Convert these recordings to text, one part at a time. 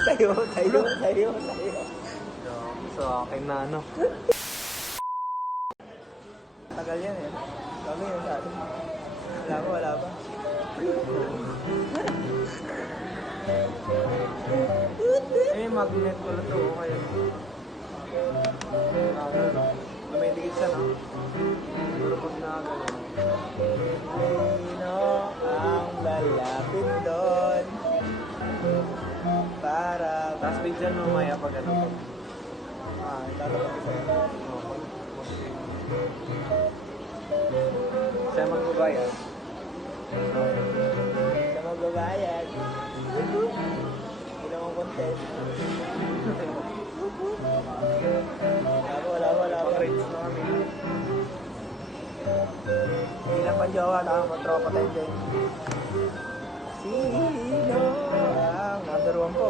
Sa'yo. Sa akin na ano. Tagal yan eh. Kami yun sa atin. Wala pa. Magnet ko na to. Kaya may dikit siya, no? Pero pag nakagano. Sino ang lalapit doon? Para... Tapos bigyan mamaya pag ano po. Itatapag ko sa'yo. Siya magbabayad. Sa magbabayad. Hindi naman content. Wala pa. Pag-rates na kami. Hindi lang pa jowa, tropa tayo din. Sino ang number one po?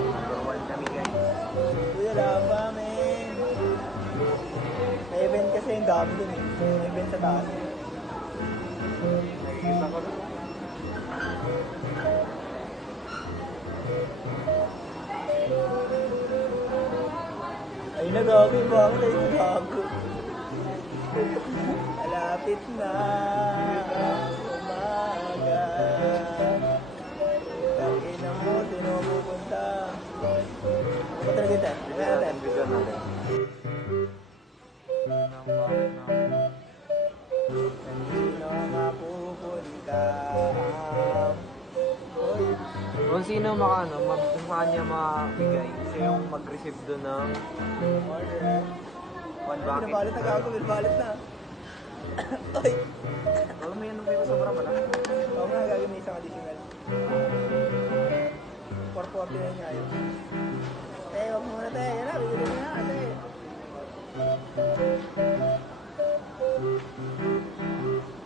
Number 1 kami guys. Wala pa, men. May event kasi yung dami dun eh. May event sa taas. Nakikita ko na. Ay, nagago yung bakit ay nagago. Malapit na umaga. Tangina mo, sino pupunta? Ano talaga ito? Bigyan natin. Sino mapupunta? Oy, Kung sino kung saan niya mabigay, siya yung mag-receive doon ng order. 1 bucket. Binabalit na gago, binabalit na. Oy! Alam mo yan nung pito sobrang pala. Oo nga, gagawin isang additional. 440 na niya yun. Wag muna tayo. Yan na, bigyan na natin.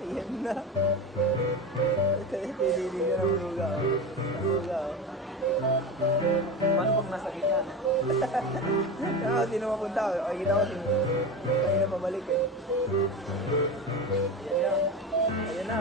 Ayan na. Pili ka ng lugaw. Paano pag nasa gitna? Kaya hindi naman punta. Okay, kita ko. Kanina pabalik eh. Ayan na.